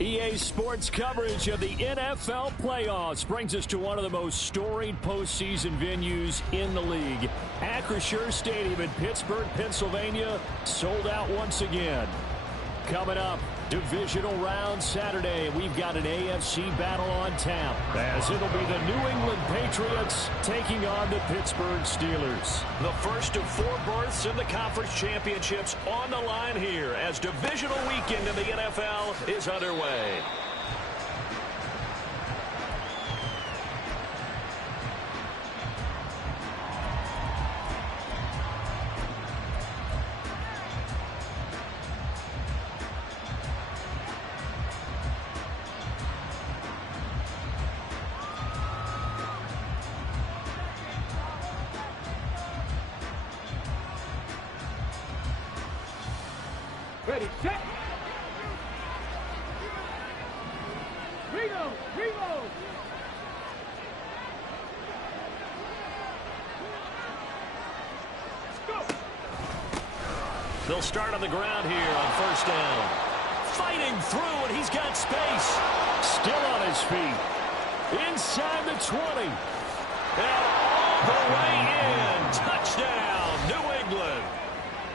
EA Sports coverage of the NFL playoffs brings us to one of the most storied postseason venues in the league. Acrisure Stadium in Pittsburgh, Pennsylvania, sold out once again. Coming up, divisional round Saturday. We've got an AFC battle on tap, as it'll be the New England Patriots taking on the Pittsburgh Steelers. The first of 4 berths in the conference championships on the line here as divisional weekend in the NFL is underway. Ready, set. Reno. Go. They'll start on the ground here on first down. Fighting through, and he's got space. Still on his feet. Inside the 20. And all the way in. Touchdown, New England.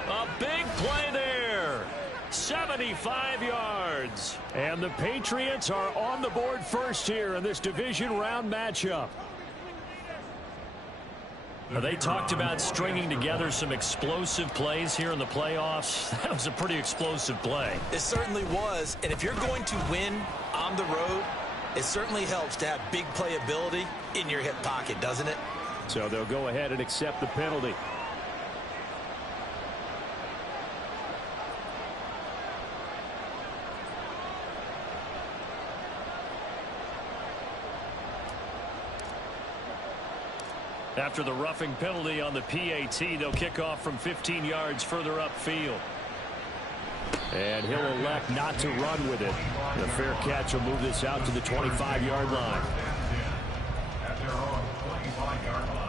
A big play there. 75 yards. And the Patriots are on the board first here in this division round matchup. They talked about stringing together some explosive plays here in the playoffs. That was a pretty explosive play. It certainly was. And if you're going to win on the road, it certainly helps to have big playability in your hip pocket, doesn't it? So they'll go ahead and accept the penalty. After the roughing penalty on the PAT, they'll kick off from 15 yards further upfield. And he'll elect not to run with it. The fair catch will move this out to the 25-yard line. At their own 25-yard line.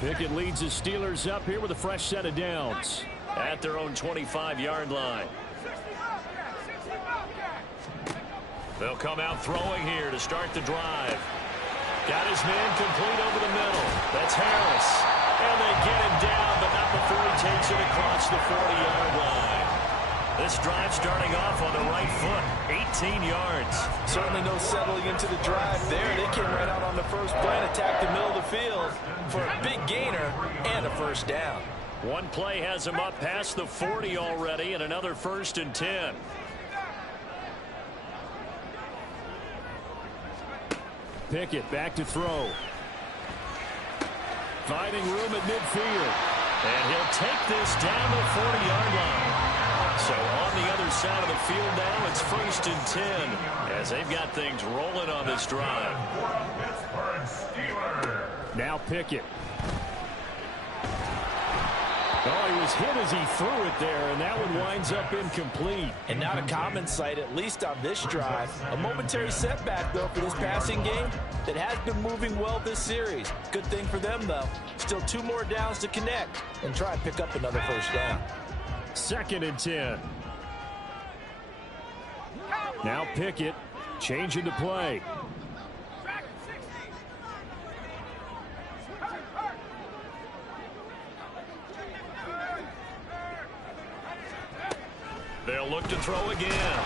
Pickett leads the Steelers up here with a fresh set of downs at their own 25-yard line. They'll come out throwing here to start the drive. Got his man complete over the middle. That's Harris. And they get him down, but not before he takes it across the 40-yard line. This drive starting off on the right foot, 18 yards. Certainly no settling into the drive there. They came right out on the first play and attacked the middle of the field for a big gainer and a first down. One play has him up past the 40 already, and another 1st and 10. Pickett back to throw. finding room at midfield. And he'll take this down the 40-yard line. So on the other side of the field now, it's 1st and 10 as they've got things rolling on this drive. Now Pickett. Oh, he was hit as he threw it there, and that one winds up incomplete. And not a common sight, at least on this drive. A momentary setback, though, for this passing game that has been moving well this series. Good thing for them, though. Still 2 more downs to connect and try and pick up another first down. 2nd and 10. Now Pickett changing the play. They'll look to throw again.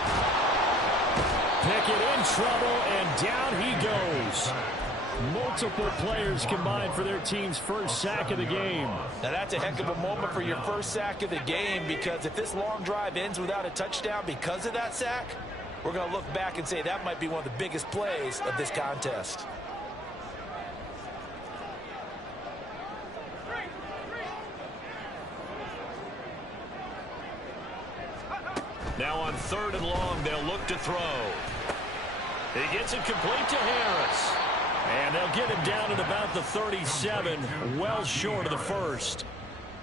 Pickett in trouble, and down he goes. Multiple players combined for their team's first sack of the game. Now that's a heck of a moment for your first sack of the game, because if this long drive ends without a touchdown because of that sack, we're going to look back and say that might be one of the biggest plays of this contest. Now on 3rd and long, they'll look to throw. He gets it complete to Harris. And they'll get him down at about the 37, well short of the first.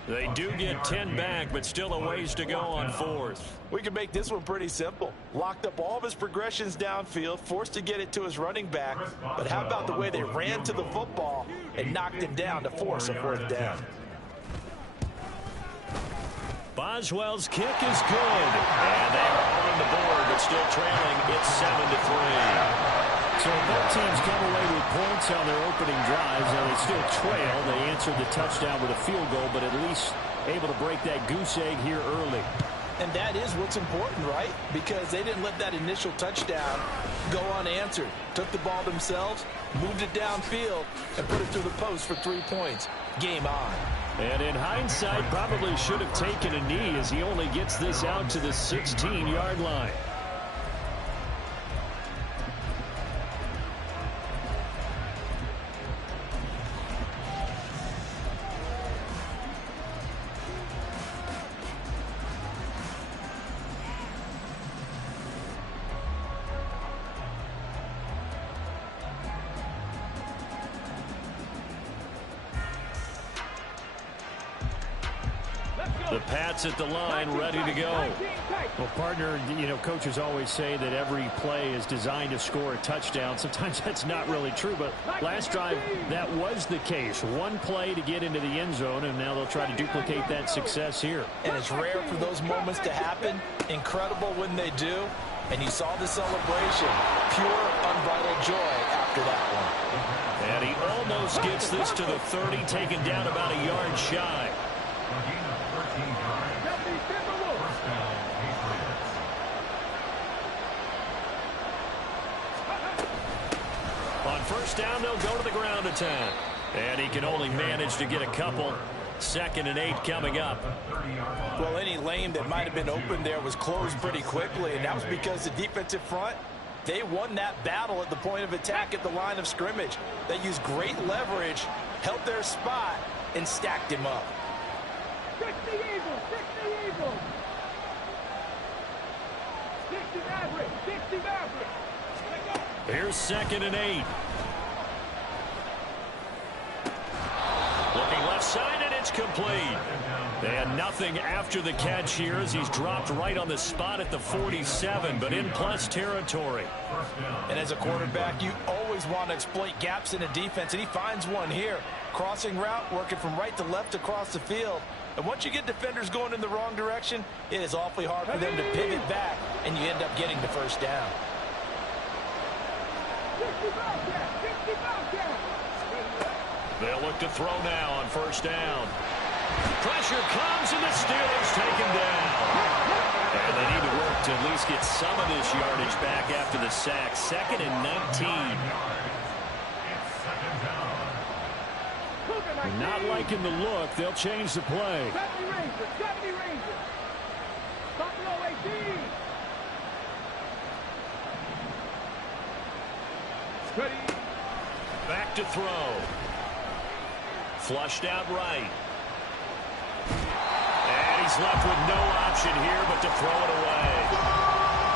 They do get 10 back, but still a ways to go on 4th. We can make this one pretty simple. Locked up all of his progressions downfield, forced to get it to his running back. But how about the way they ran to the football and knocked him down to force a 4th down? Boswell's kick is good. And they are on the board, but still trailing. It's 7-3. So both teams come away with points on their opening drives. Now they still trail. They answered the touchdown with a field goal, but at least able to break that goose egg here early. And that is what's important, right? Because they didn't let that initial touchdown go unanswered. Took the ball themselves, moved it downfield, and put it through the post for 3 points. Game on. And in hindsight, probably should have taken a knee as he only gets this out to the 16-yard line. The Pats at the line, ready to go. Well, partner, you know, coaches always say that every play is designed to score a touchdown. Sometimes that's not really true, but last drive, that was the case. One play to get into the end zone, and now they'll try to duplicate that success here. And it's rare for those moments to happen. Incredible when they do. And you saw the celebration. Pure, unbridled joy after that one. And he almost gets this to the 30, taken down about a yard shy. On 1st down, they'll go to the ground attack. And he can only manage to get a couple. 2nd and 8 coming up. Well, any lane that might have been open there was closed pretty quickly, and that was because the defensive front, they won that battle at the point of attack at the line of scrimmage. They used great leverage, held their spot, and stacked him up. 60 Eagles, 60 Eagles. 60 Maverick, 60 Maverick. Here's 2nd and 8. Looking left side, and it's complete. And nothing after the catch here as he's dropped right on the spot at the 47, but in plus territory. And as a quarterback, you always want to exploit gaps in a defense, and he finds one here. Crossing route, working from right to left across the field. And once you get defenders going in the wrong direction, it is awfully hard for them to pivot back, and you end up getting the first down. 60 Bobcat, 60 Bobcat. They'll look to throw now on 1st down. Pressure comes, and the Steelers take him down. And they need to work to at least get some of this yardage back after the sack. 2nd and 19. Not liking the look. They'll change the play. 70 Rangers, 70 Rangers. Buffalo 18. Ready. Back to throw. Flushed out right. And he's left with no option here but to throw it away.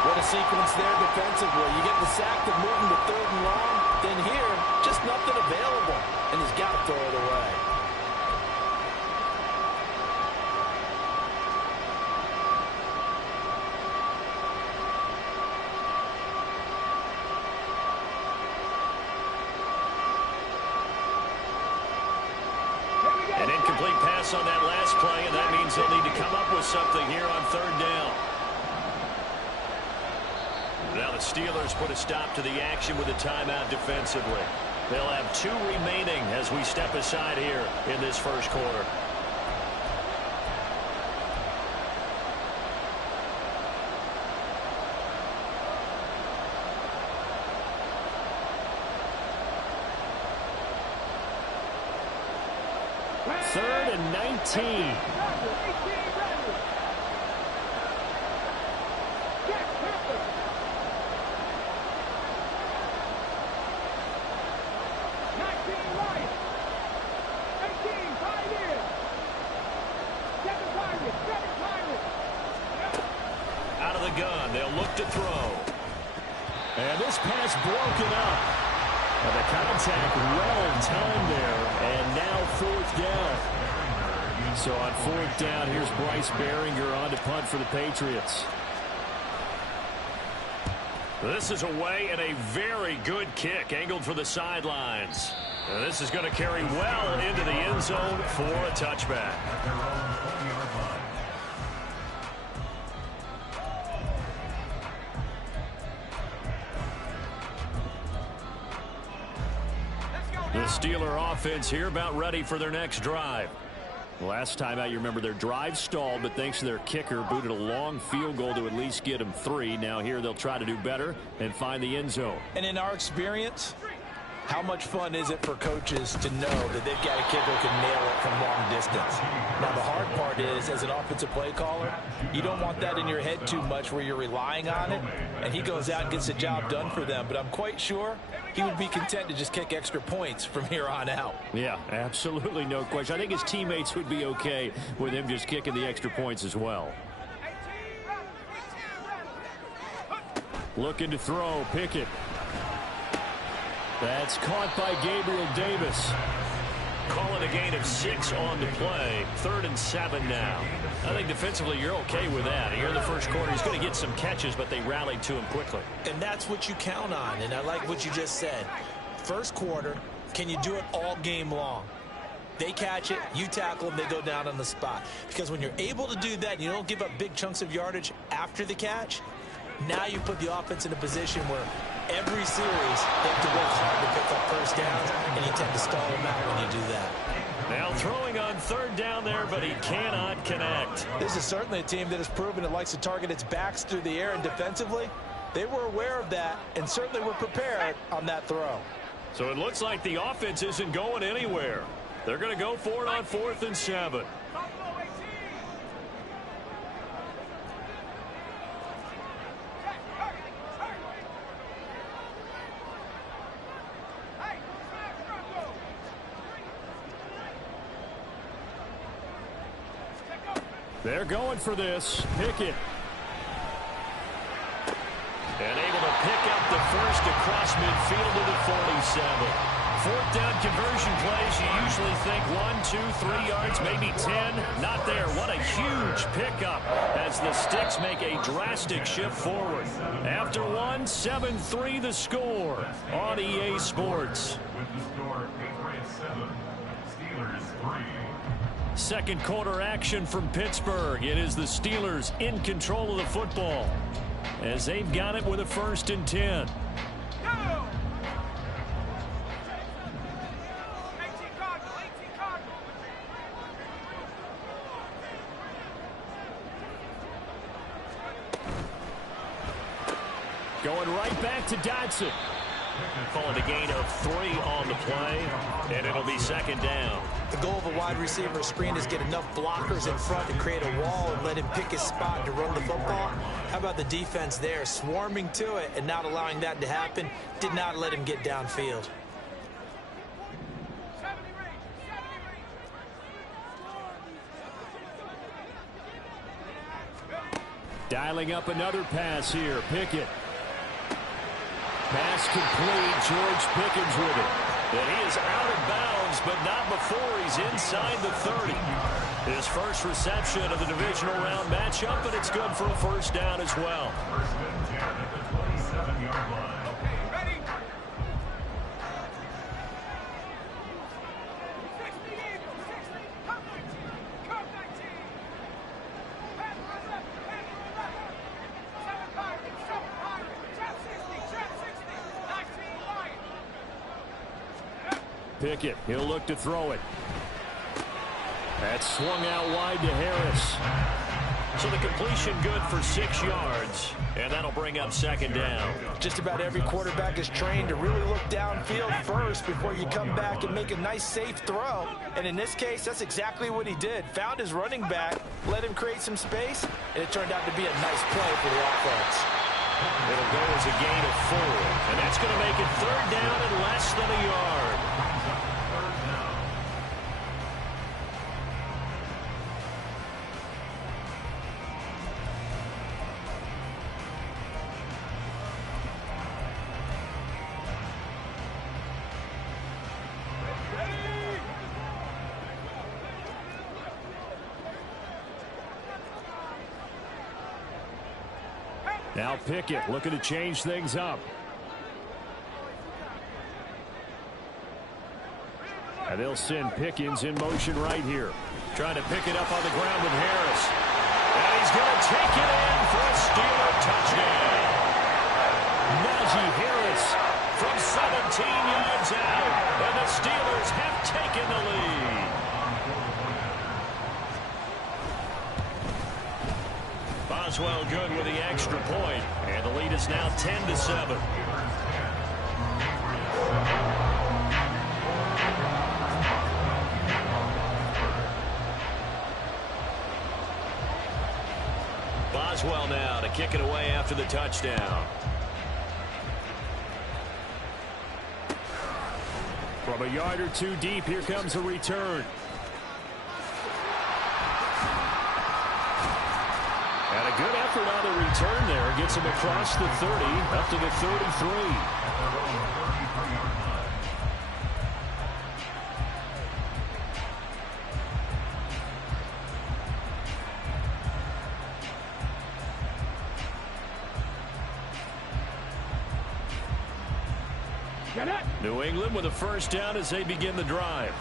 What a sequence there defensively. You get the sack to move him to 3rd and long. Then here, just nothing available. And he's got to throw it away. An incomplete pass on that last play, and that means they'll need to come up with something here on 3rd down. Now the Steelers put a stop to the action with a timeout defensively. They'll have 2 remaining as we step aside here in this first quarter. Third and 19. Out of the gun, they'll look to throw. And this pass broken up. And the contact well timed there, and now 4th down. So on 4th down, here's Bryce Baringer on to punt for the Patriots. This is away and a very good kick, angled for the sidelines. And this is going to carry well into the end zone for a touchback. The Steeler offense here about ready for their next drive. Last time out, you remember their drive stalled, but thanks to their kicker, booted a long field goal to at least get them 3. Now here they'll try to do better and find the end zone. And in our experience, how much fun is it for coaches to know that they've got a kicker who can nail it from long distance? Now, the hard part is, as an offensive play caller, you don't want that in your head too much where you're relying on it, and he goes out and gets the job done for them. But I'm quite sure he would be content to just kick extra points from here on out. Yeah, absolutely no question. I think his teammates would be okay with him just kicking the extra points as well. Looking to throw, Pickett. That's caught by Gabriel Davis. Calling a gain of 6 on the play. 3rd and 7 now. I think defensively you're okay with that. Here in the first quarter, he's going to get some catches, but they rallied to him quickly. And that's what you count on, and I like what you just said. First quarter, can you do it all game long? They catch it, you tackle them, they go down on the spot. Because when you're able to do that, and you don't give up big chunks of yardage after the catch, now you put the offense in a position where every series they have to work hard to pick up first downs, and you tend to stall them out when you do that. Now throwing on 3rd down there, but he cannot connect. This is certainly a team that has proven it likes to target its backs through the air, and defensively, they were aware of that and certainly were prepared on that throw. So it looks like the offense isn't going anywhere. They're going to go for it on 4th and 7. They're going for this. Pickett. And able to pick up the first across midfield to the 47. 4th down conversion plays, you usually think 1, 2, 3 yards, maybe 10. Not there. What a huge pickup as the Sticks make a drastic shift forward. After 1, 7-3 the score on EA Sports. With the score, Patriots 7, Steelers 3. Second quarter action from Pittsburgh. It is the Steelers in control of the football as they've got it with a 1st and 10. Going right back to Dodson. Calling a gain of 3 on the play, and it'll be 2nd down. The goal of a wide receiver screen is get enough blockers in front to create a wall and let him pick his spot to run the football. How about the defense there, swarming to it and not allowing that to happen? Did not let him get downfield. Dialing up another pass here. Pickett. Pass complete. George Pickens with it. And he is out of bounds, but not before he's inside the 30. His first reception of the divisional round matchup, but it's good for a first down as well. First and 10 at the 27-yard line. Okay, ready? 60 Eagles, 60. Come 19. Come 19. Pass for 11. Pass for 11. 7 Pirates. 7 Pirates. Trap 60. Trap 60. 19 Lions. Pickett, he'll look to throw it. That's swung out wide to Harris. So the completion good for 6 yards, and that'll bring up second down. Just about every quarterback is trained to really look downfield first before you come back and make a nice, safe throw. And in this case, that's exactly what he did. Found his running back, let him create some space, and it turned out to be a nice play for the offense. It'll go as a gain of 4, and that's going to make it third down and less than a yard. Now Pickett looking to change things up. And they'll send Pickens in motion right here. Trying to pick it up on the ground with Harris. And he's going to take it in for a Steeler touchdown. Najee Harris from 17 yards out. And the Steelers have taken the lead. Boswell good with the extra point, and the lead is now 10-7. Boswell now to kick it away after the touchdown. From a yard or two deep, here comes a return. And a good effort on the return there. Gets him across the 30, up to the 33. New England with a first down as they begin the drive.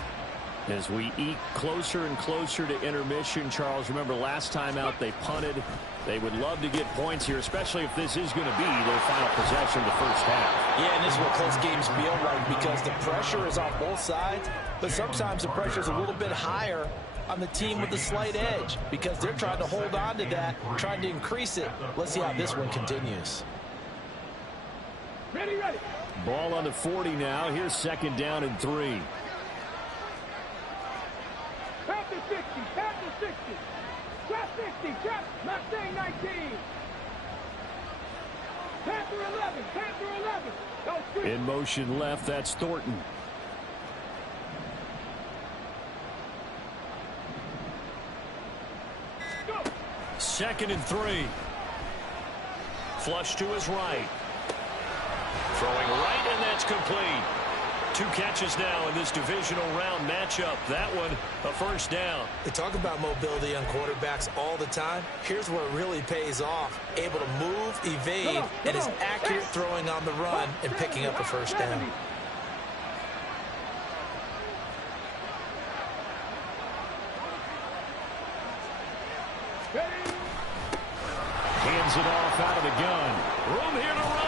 As we eke closer and closer to intermission, Charles, remember last time out they punted. They would love to get points here, especially if this is going to be their final possession of the first half. Yeah, and this is what close games feel like because the pressure is on both sides, but sometimes the pressure is a little bit higher on the team with the slight edge because they're trying to hold on to that, trying to increase it. Let's see how this one continues. Ready, ready. Ball on the 40 now. Here's second down and 3. Pass to 60, pass to 60. Trap 60, trap, Mustang 19. Pass to 11, pass to 11. Go straight. In motion left, that's Thornton. Go. Second and 3. Flush to his right. Throwing right, and that's complete. 2 catches now in this divisional round matchup. That one, a first down. They talk about mobility on quarterbacks all the time. Here's where it really pays off. Able to move, evade, and is accurate throwing on the run and picking up a first down. Hands it off out of the gun. Room here to run.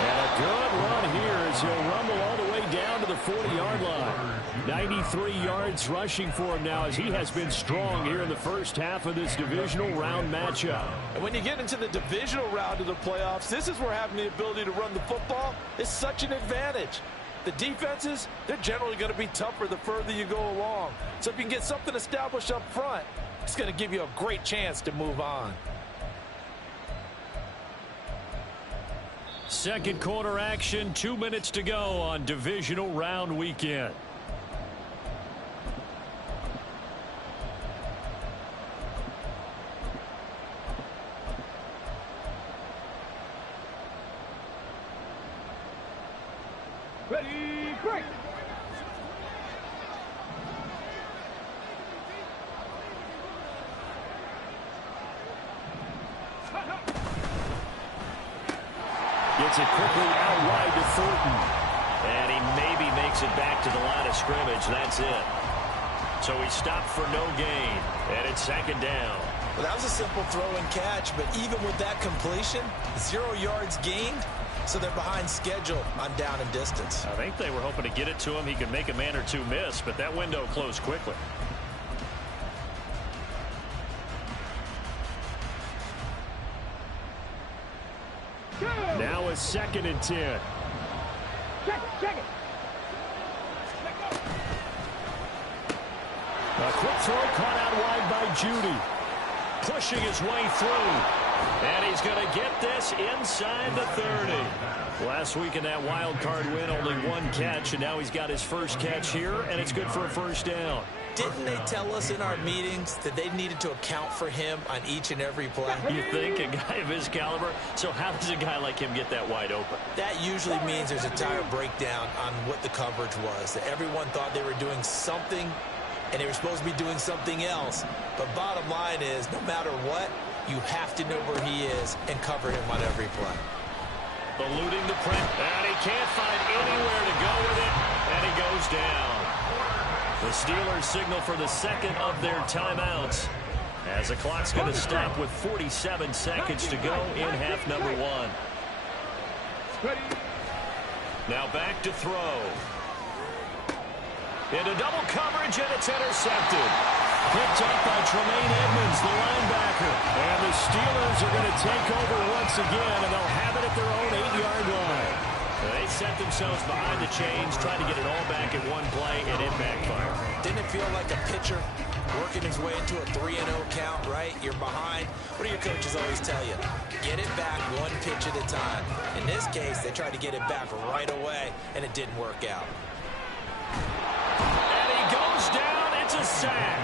And a good run here as he'll rumble all the way down to the 40-yard line. 93 yards rushing for him now as he has been strong here in the first half of this divisional round matchup. And when you get into the divisional round of the playoffs, this is where having the ability to run the football is such an advantage. The defenses, they're generally going to be tougher the further you go along. So if you can get something established up front, it's going to give you a great chance to move on. Second quarter action, 2 minutes to go on divisional round weekend. Ready, break. Gets it quickly out wide to Thornton. And he maybe makes it back to the line of scrimmage. That's it. So he stopped for no gain. And it's second down. Well, that was a simple throw and catch, but even with that completion, 0 yards gained, so they're behind schedule on down and distance. I think they were hoping to get it to him. He could make a man or two miss, but that window closed quickly. Now a 2nd and 10. Check it. A quick throw caught out wide by Judy. Pushing his way through. And he's going to get this inside the 30. Last week in that wild card win, only 1 catch, and now he's got his first catch here, and it's good for a first down. Didn't they tell us in our meetings that they needed to account for him on each and every play? You think, a guy of his caliber? So how does a guy like him get that wide open? That usually means there's a tire breakdown on what the coverage was. That everyone thought they were doing something, and they were supposed to be doing something else. But bottom line is, no matter what, you have to know where he is and cover him on every play. Eluding the press, and he can't find anywhere to go with it, and he goes down. The Steelers signal for the second of their timeouts as the clock's going to stop with 47 seconds to go in half number 1. Now back to throw. Into double coverage, and it's intercepted. Picked up by Tremaine Edmonds, the linebacker. And the Steelers are going to take over once again, and they'll have it at their own 8-yard line. They set themselves behind the chains, trying to get it all back in one play, and it backfired. Didn't it feel like a pitcher working his way into a 3-0 count, right? You're behind. What do your coaches always tell you? Get it back 1 pitch at a time. In this case, they tried to get it back right away, and it didn't work out. And he goes down. It's a sack.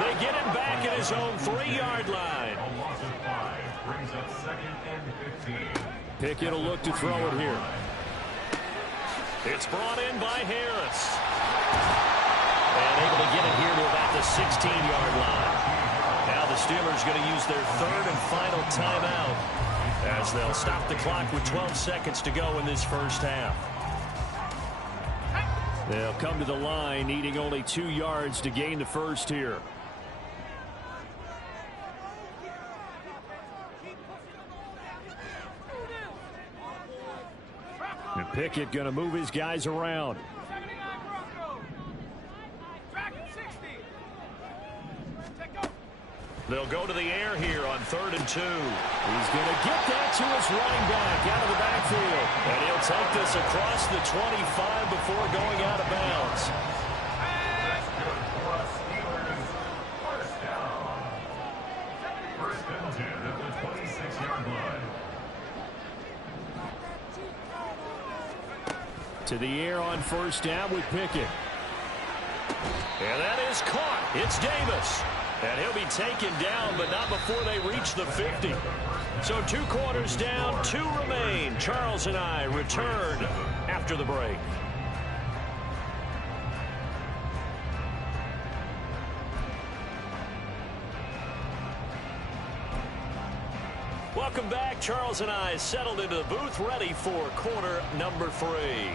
They get him back at his own 3-yard line. A loss of 5 brings up 2nd and 15. Pickett will look to throw it here. It's brought in by Harris. And able to get it here to about the 16-yard line. Now the Steelers going to use their 3rd and final timeout as they'll stop the clock with 12 seconds to go in this first half. They'll come to the line needing only 2 yards to gain the first here. And Pickett going to move his guys around. 79 Broncos. Track at 60. Take over. They'll go to the air here on 3rd and 2. He's going to get that to his running back out of the backfield. And he'll take this across the 25 before going out of bounds. That's good for us, Steelers. First down. 1st and 10 at the 26-yard line. To the air on 1st down with Pickett. And that is caught. It's Davis. And he'll be taken down, but not before they reach the 50. So 2 quarters down, 2 remain. Charles and I return after the break. Welcome back. Charles and I settled into the booth, ready for quarter number 3.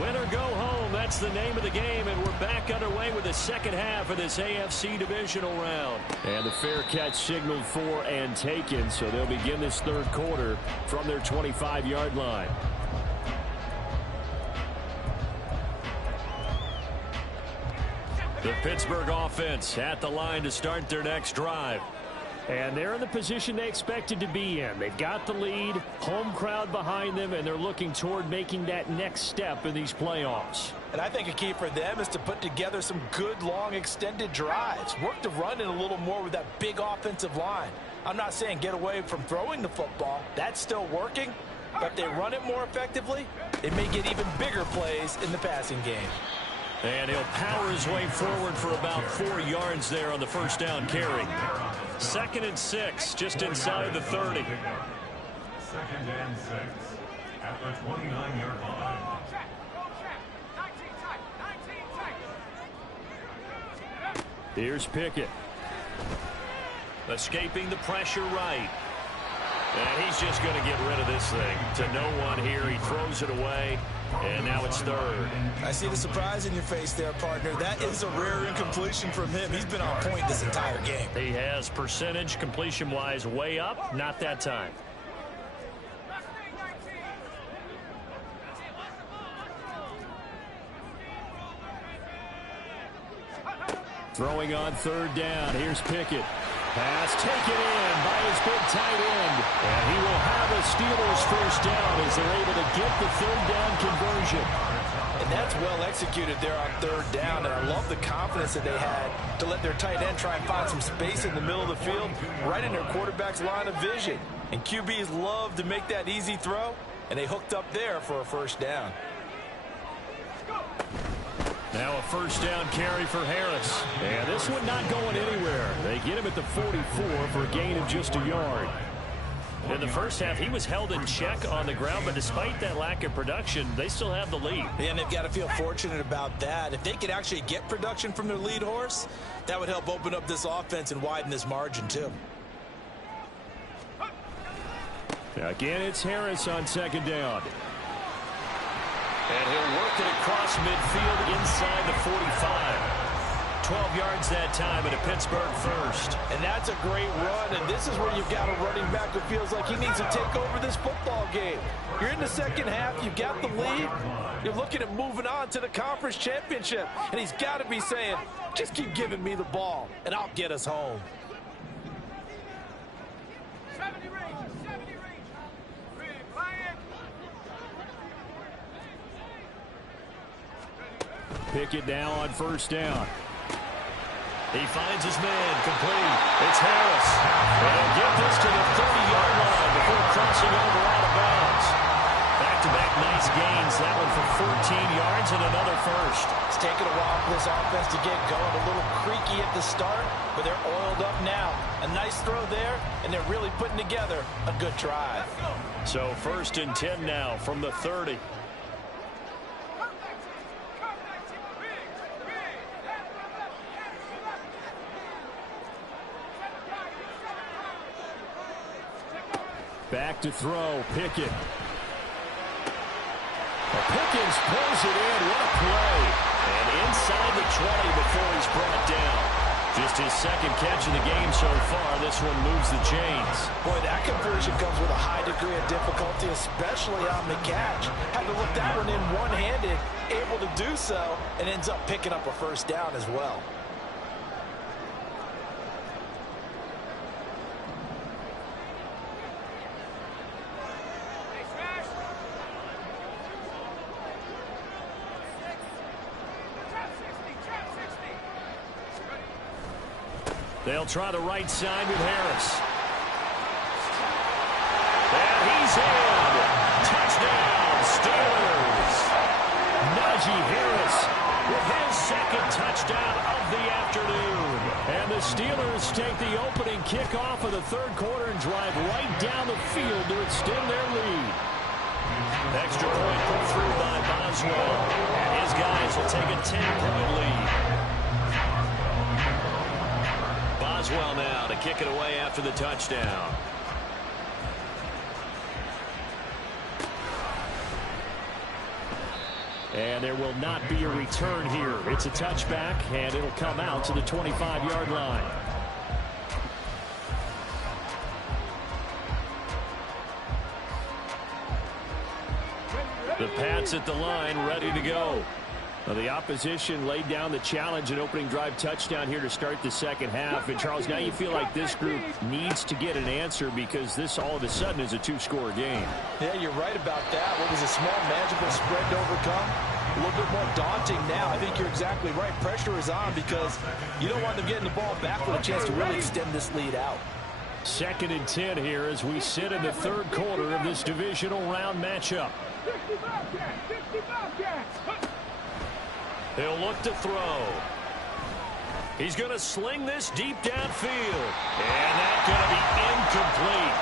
Win or go home, that's the name of the game, and we're back underway with the second half of this AFC divisional round. And the fair catch signaled for and taken, so they'll begin this 3rd quarter from their 25-yard line. The Pittsburgh offense at the line to start their next drive. And they're in the position they expected to be in. They've got the lead, home crowd behind them, and they're looking toward making that next step in these playoffs. And I think a key for them is to put together some good, long, extended drives. Work the run in a little more with that big offensive line. I'm not saying get away from throwing the football. That's still working. But if they run it more effectively, they may get even bigger plays in the passing game. And he'll power his way forward for about 4 yards there on the 1st down carry. 2nd and 6, just inside the 30. 2nd and 6 at the 29-yard line. Check. Go check. 19 tight. 19 tight. Here's Pickett. Escaping the pressure right. And he's just going to get rid of this thing to no one here. He throws it away, and now it's 3rd. I see the surprise in your face there, partner. That is a rare incompletion from him. He's been on point this entire game. He has percentage completion-wise way up. Not that time. Throwing on 3rd down. Here's Pickett. Pass taken in by his big tight end. And he will have a Steelers 1st down as they're able to get the 3rd down conversion. And that's well executed there on 3rd down. And I love the confidence that they had to let their tight end try and find some space in the middle of the field, right in their quarterback's line of vision. And QBs love to make that easy throw, and they hooked up there for a 1st down. Now a 1st down carry for Harris. And this one not going anywhere. They get him at the 44 for a gain of just a yard. In the first half, he was held in check on the ground, but despite that lack of production, they still have the lead. And they've got to feel fortunate about that. If they could actually get production from their lead horse, that would help open up this offense and widen this margin too. Again, it's Harris on 2nd down. And he'll work it across midfield inside the 45. 12 yards that time and a Pittsburgh 1st. And that's a great run, and this is where you've got a running back who feels like he needs to take over this football game. You're in the 2nd half, you've got the lead, you're looking at moving on to the conference championship, and he's got to be saying, just keep giving me the ball, and I'll get us home. 70 range. 70 range. Ready, flying. Pickett now on 1st down. He finds his man, complete. It's Harris. And he'll get this to the 30-yard line before crossing over out of bounds. Back-to-back nice gains. That one for 14 yards and another 1st. It's taken a while for this offense to get going. A little creaky at the start, but they're oiled up now. A nice throw there, and they're really putting together a good drive. So 1st and 10 now from the 30. Back to throw, Pickett. Pickens pulls it in. What a play. And inside the 20 before he's brought down. Just his 2nd catch of the game so far. This one moves the chains. Boy, that conversion comes with a high degree of difficulty, especially on the catch. Had to look that one in one-handed, able to do so, and ends up picking up a 1st down as well. They'll try the right side with Harris. And he's in. Touchdown, Steelers. Najee Harris with his 2nd touchdown of the afternoon. And the Steelers take the opening kickoff of the 3rd quarter and drive right down the field to extend their lead. Extra point put through by Boswell. And his guys will take a 10-point lead. Boswell now to kick it away after the touchdown. And there will not be a return here. It's a touchback, and it'll come out to the 25-yard line. The Pats at the line, ready to go. Well, the opposition laid down the challenge, an opening drive touchdown here to start the 2nd half. And, Charles, now you feel like this group needs to get an answer because this all of a sudden is a 2-score game. Yeah, you're right about that. What was a small, manageable spread to overcome? A little bit more daunting now. I think you're exactly right. Pressure is on because you don't want them getting the ball back with a chance to really extend this lead out. 2nd and 10 here as we sit in the 3rd quarter of this divisional round matchup. He'll look to throw. He's going to sling this deep downfield. And that's going to be incomplete.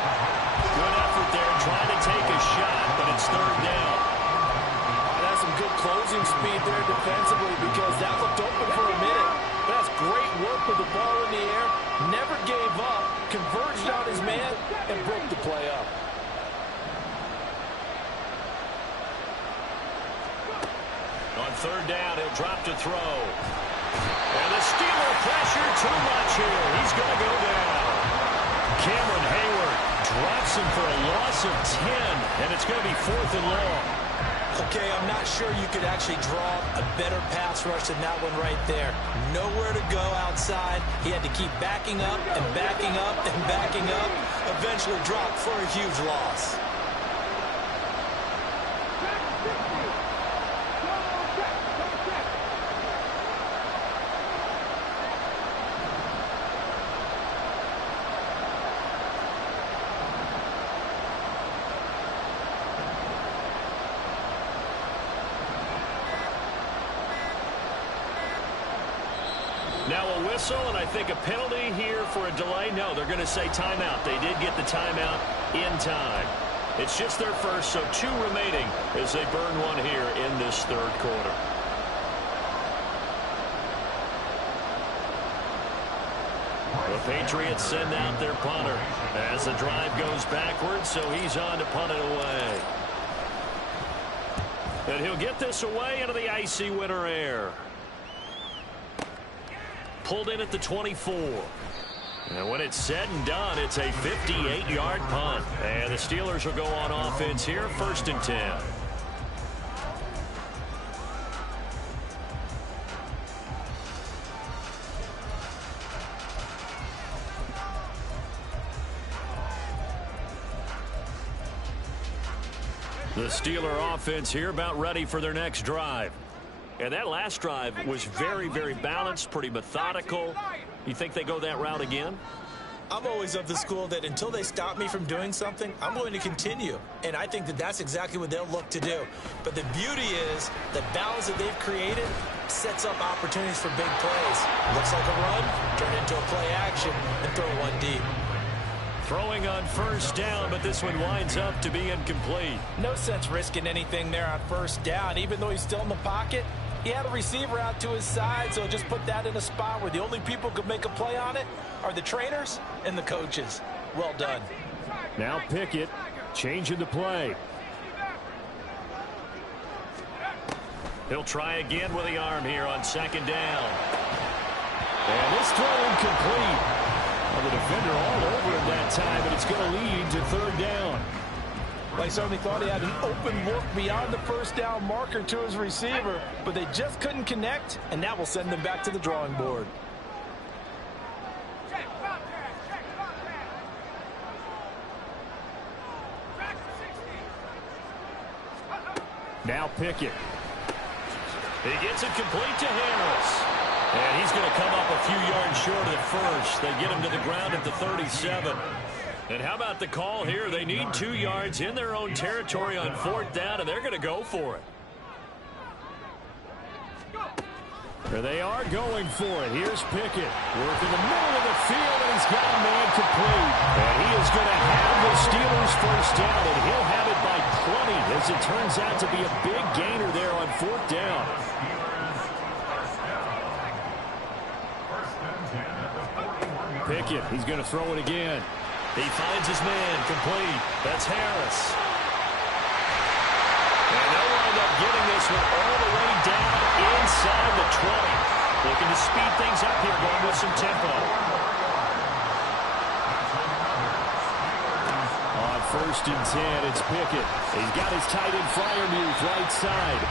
Good effort there trying to take a shot, but it's third down. That's some good closing speed there defensively because that looked open for a minute. That's great work with the ball in the air. Never gave up, converged on his man, and broke the play up. On third down, he'll drop to throw. And the Steeler pressure too much here. He's going to go down. Cameron Hayward drops him for a loss of 10, and it's going to be 4th and long. Okay, I'm not sure you could actually draw a better pass rush than that one right there. Nowhere to go outside. He had to keep backing up and backing up and backing up. Eventually dropped for a huge loss. Now a whistle, and I think a penalty here for a delay. No, they're going to say timeout. They did get the timeout in time. It's just their first, so 2 remaining as they burn one here in this third quarter. The Patriots send out their punter as the drive goes backwards, so he's on to punt it away. And he'll get this away into the icy winter air. Pulled in at the 24. And when it's said and done, it's a 58-yard punt. And the Steelers will go on offense here, 1st and 10. The Steeler offense here about ready for their next drive. And that last drive was very, very balanced, pretty methodical. You think they go that route again? I'm always of the school that until they stop me from doing something, I'm going to continue. And I think that that's exactly what they'll look to do. But the beauty is the balance that they've created sets up opportunities for big plays. Looks like a run, turn into a play action, and throw one deep. Throwing on first down, but this one winds up to be incomplete. No sense risking anything there on first down. Even though he's still in the pocket, he had a receiver out to his side, so just put that in a spot where the only people who could make a play on it are the trainers and the coaches. Well done. Now Pickett changing the play. He'll try again with the arm here on 2nd down. And this throw incomplete. Well, the defender all over him that time, but it's going to lead to 3rd down. Well, he certainly thought he had an open look beyond the first down marker to his receiver, but they just couldn't connect, and that will send them back to the drawing board. Now Pickett. He gets it complete to Harris. And he's going to come up a few yards short of the first. They get him to the ground at the 37. And how about the call here? They need 2 yards in their own territory on 4th down, and they're going to go for it. There they are going for it. Here's Pickett. Working the middle of the field, and he's got a man complete. And he is going to have the Steelers first down, and he'll have it by 20, as it turns out to be a big gainer there on 4th down. Pickett, he's going to throw it again. He finds his man, complete. That's Harris. And they'll wind up getting this one all the way down inside the 20. Looking to speed things up here, going with some tempo. On 1st and 10, it's Pickett. He's got his tight end Freiermuth right side.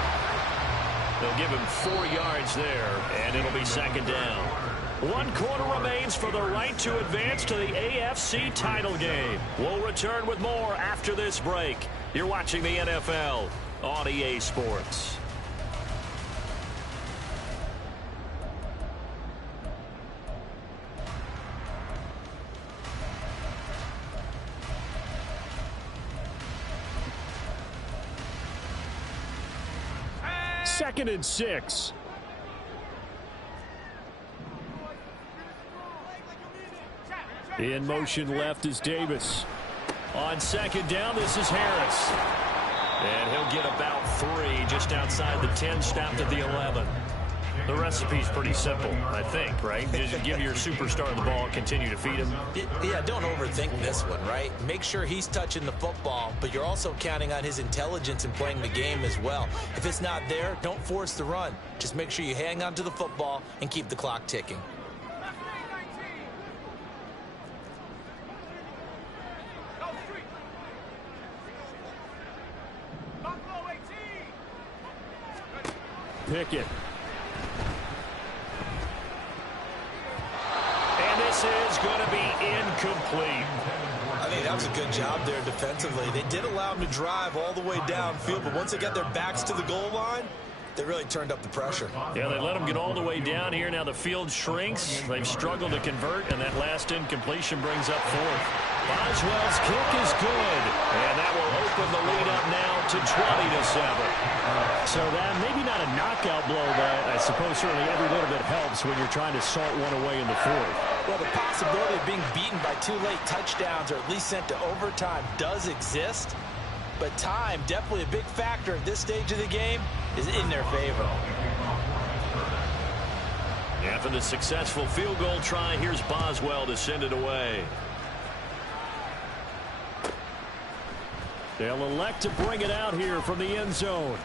They'll give him 4 yards there, and it'll be 2nd down. 1 quarter remains for the right to advance to the AFC title game. We'll return with more after this break. You're watching the NFL on EA Sports. Second and 6. In motion left is Davis. On second down, this is Harris. And he'll get about 3 just outside the 10, stopped at the 11. The recipe's pretty simple, I think, right? Just give your superstar the ball, continue to feed him. Yeah, don't overthink this one, right? Make sure he's touching the football, but you're also counting on his intelligence in playing the game as well. If it's not there, don't force the run. Just make sure you hang on to the football and keep the clock ticking. Pickett. And this is going to be incomplete. I think that was a good job there defensively. They did allow him to drive all the way downfield, but once they got their backs to the goal line, they really turned up the pressure. Yeah, they let him get all the way down here. Now the field shrinks. They've struggled to convert, and that last incompletion brings up 4th. Boswell's kick is good, and that will open the lead up now to 20-7. So that maybe not a knockout blow, but I suppose certainly every little bit helps when you're trying to salt one away in the 4th. Well, the possibility of being beaten by 2 late touchdowns or at least sent to overtime does exist, but time, definitely a big factor at this stage of the game, is in their favor. After the successful field goal try, here's Boswell to send it away. They'll elect to bring it out here from the end zone.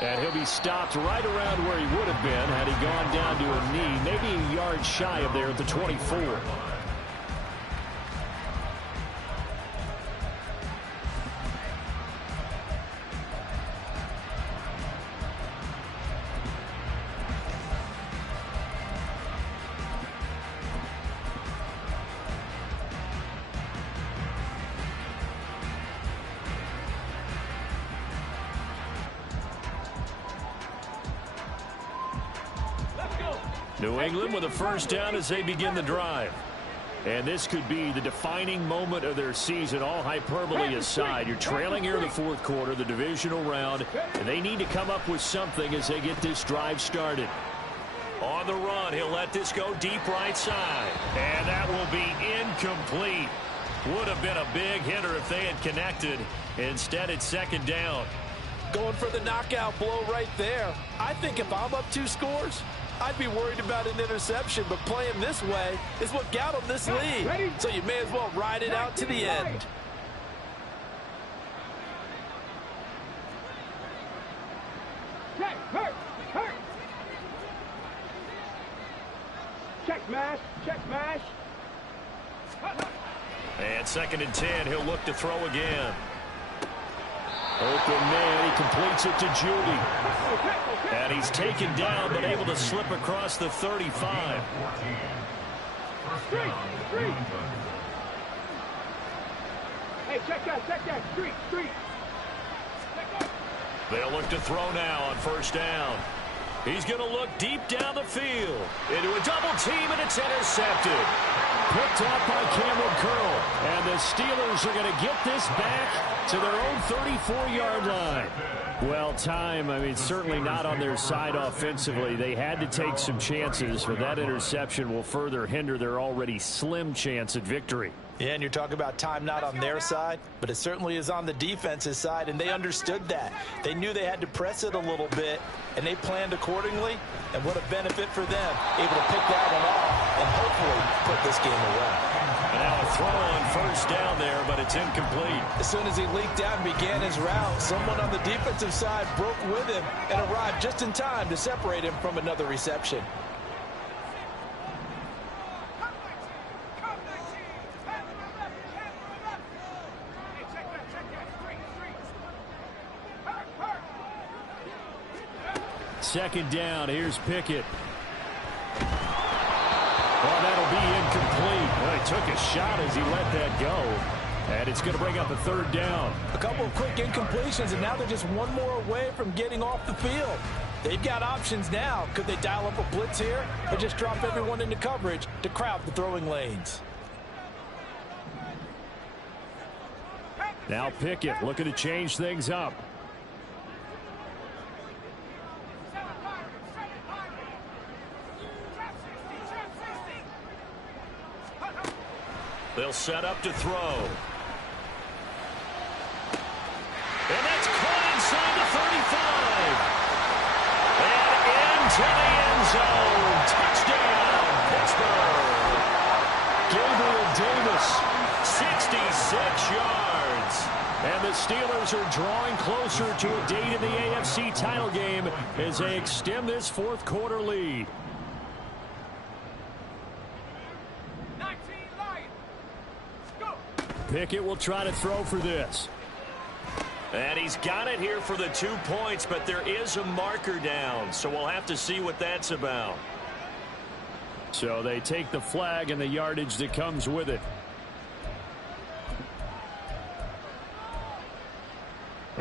And he'll be stopped right around where he would have been had he gone down to a knee, maybe a yard shy of there at the 24. New England with a first down as they begin the drive. And this could be the defining moment of their season, all hyperbole aside. You're trailing here in the 4th quarter, the divisional round, and they need to come up with something as they get this drive started. On the run, he'll let this go deep right side. And that will be incomplete. Would have been a big hitter if they had connected. Instead, it's second down. Going for the knockout blow right there. I think if I'm up 2 scores, I'd be worried about an interception, but playing this way is what got them this lead. So you may as well ride it out to the end. Check, hurt. Check smash, And 2nd and 10, he'll look to throw again. Open man, he completes it to Judy. And he's taken down, but able to slip across the 35. Street. Hey, check that, street. They'll look to throw now on first down. He's going to look deep down the field. Into a double team, and it's intercepted. Picked up by Cameron Curl. And the Steelers are going to get this back to their own 34-yard line. Well, time, I mean, certainly not on their side offensively. They had to take some chances, but that interception will further hinder their already slim chance at victory. Yeah, and you're talking about time not on their side, but it certainly is on the defense's side, and they understood that. They knew they had to press it a little bit, and they planned accordingly, and what a benefit for them, able to pick that one off and hopefully put this game away. And now a throw on first down there, but it's incomplete. As soon as he leaked out and began his route, someone on the defensive side broke with him and arrived just in time to separate him from another reception. Second down, here's Pickett. Well, that'll be incomplete. Well, he took a shot as he let that go. And it's going to bring up a 3rd down. A couple of quick incompletions, and now they're just one more away from getting off the field. They've got options now. Could they dial up a blitz here or just drop everyone into coverage to crowd the throwing lanes? Now Pickett looking to change things up. They'll set up to throw. And that's caught inside the 35. And into the end zone. Touchdown, Pittsburgh. Gabriel Davis, 66 yards. And the Steelers are drawing closer to a date in the AFC title game as they extend this fourth quarter lead. 19 Lions. Go. Pickett will try to throw for this. And he's got it here for the 2 points, but there is a marker down, so we'll have to see what that's about. So they take the flag and the yardage that comes with it.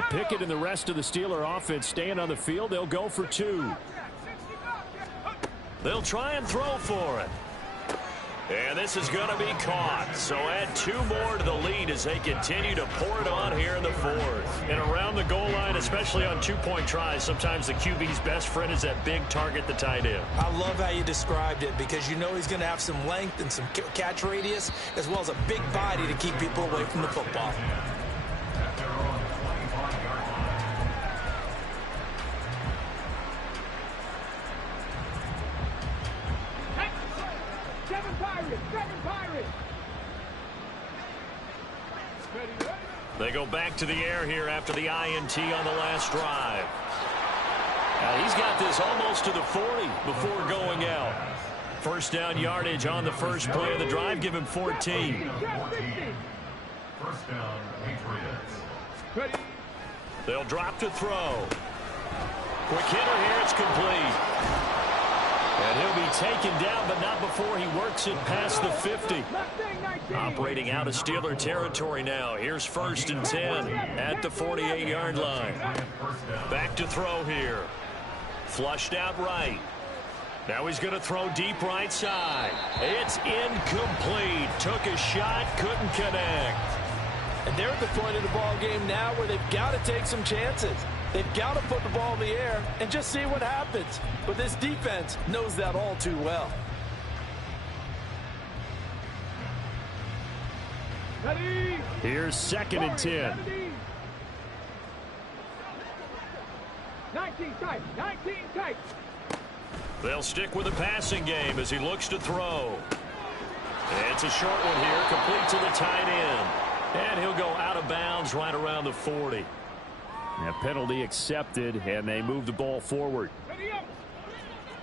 Pickett and the rest of the Steeler offense staying on the field. They'll go for 2. They'll try and throw for it. And this is going to be caught. So add 2 more to the lead as they continue to pour it on here in the fourth. And around the goal line, especially on 2-point tries, sometimes the QB's best friend is that big target, the tight end. I love how you described it because you know he's going to have some length and some catch radius as well as a big body to keep people away from the football. They go back to the air here after the INT on the last drive. He's got this almost to the 40 before going out. First down yardage on the first play of the drive. Give him 14. First down, Patriots. They'll drop to throw. Quick hitter here. It's complete. And he'll be taken down, but not before he works it past the 50. Operating out of Steeler territory now. Here's 1st and 10 at the 48-yard line. Back to throw here. Flushed out right. Now he's going to throw deep right side. It's incomplete. Took a shot, couldn't connect. And they're at the point of the ball game now where they've got to take some chances. They've got to put the ball in the air and just see what happens. But this defense knows that all too well. Here's 2nd and 10. 19 tight. 19 tight. They'll stick with the passing game as he looks to throw. It's a short one here, complete to the tight end. And he'll go out of bounds right around the 40. A penalty accepted, and they move the ball forward.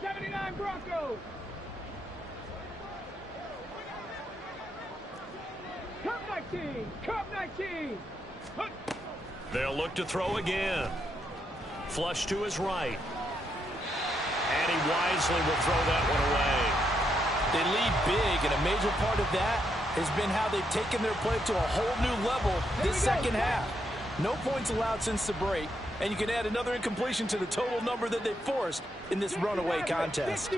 79 Broncos. Cup 19. Cup 19. They'll look to throw again. Flush to his right. And he wisely will throw that one away. They lead big, and a major part of that has been how they've taken their play to a whole new level this second half. No points allowed since the break, and you can add another incompletion to the total number that they forced in this runaway contest.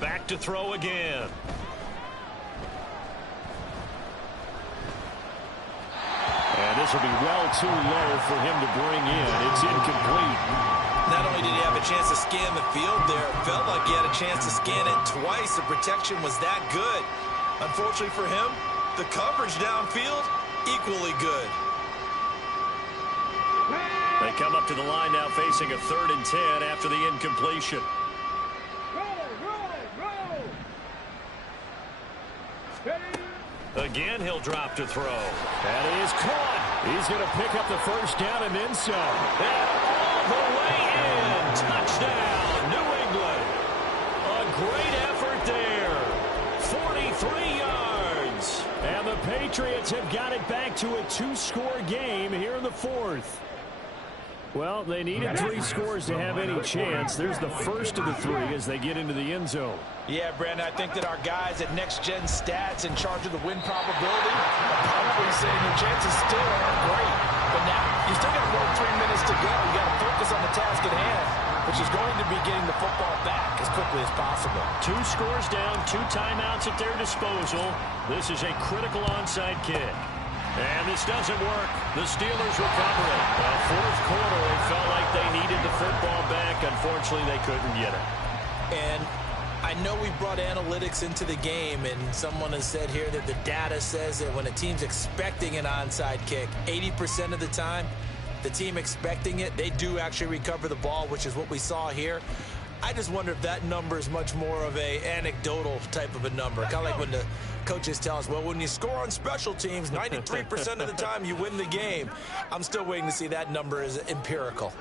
Back to throw again. And this will be well too low for him to bring in. It's incomplete. Not only did he have a chance to scan the field there, it felt like he had a chance to scan it twice. The protection was that good. Unfortunately for him, the coverage downfield, equally good. They come up to the line now facing a 3rd and 10 after the incompletion. Again, he'll drop to throw. And he is caught. He's going to pick up the first down and then some. And all the way in. Touchdown, New England. A great effort there. 43 yards. And the Patriots have got it back to a 2-score game here in the 4th. Well, they needed 3 scores to have any chance. There's the first of the 3 as they get into the end zone. Yeah, Brandon, I think that our guys at Next Gen Stats in charge of the win probability are probably saying your chances still aren't great. But now, you still got more than 3 minutes to go. You got to focus on the task at hand, which is going to be getting the football back as quickly as possible. 2 scores down, 2 timeouts at their disposal. This is a critical onside kick. And this doesn't work. The Steelers recover it. Well, 4th quarter, they felt like they needed the football back. Unfortunately, they couldn't get it. And I know we brought analytics into the game, and someone has said here that the data says that when a team's expecting an onside kick, 80% of the time, the team expecting it, they do actually recover the ball, which is what we saw here. I just wonder if that number is much more of a anecdotal type of a number. Kind of like when the coaches tell us, well, when you score on special teams, 93% of the time you win the game. I'm still waiting to see that number is empirical.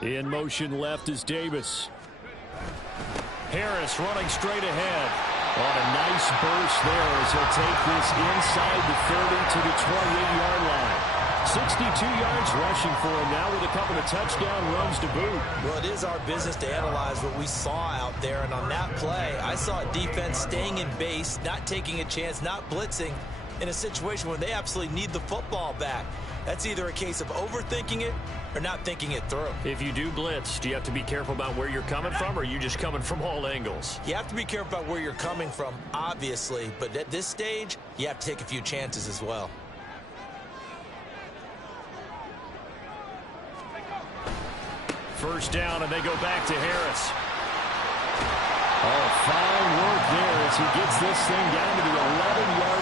In motion left is Davis. Harris running straight ahead. On a nice burst there as he'll take this inside the 30 to the 28-yard line. 62 yards rushing for him now with a couple of touchdown runs to boot. Well, it is our business to analyze what we saw out there, and on that play, I saw a defense staying in base, not taking a chance, not blitzing in a situation where they absolutely need the football back. That's either a case of overthinking it or not thinking it through. If you do blitz, do you have to be careful about where you're coming from, or are you just coming from all angles? You have to be careful about where you're coming from, obviously, but at this stage, you have to take a few chances as well. First down, and they go back to Harris. Oh, fine work there as he gets this thing down to the 11-yard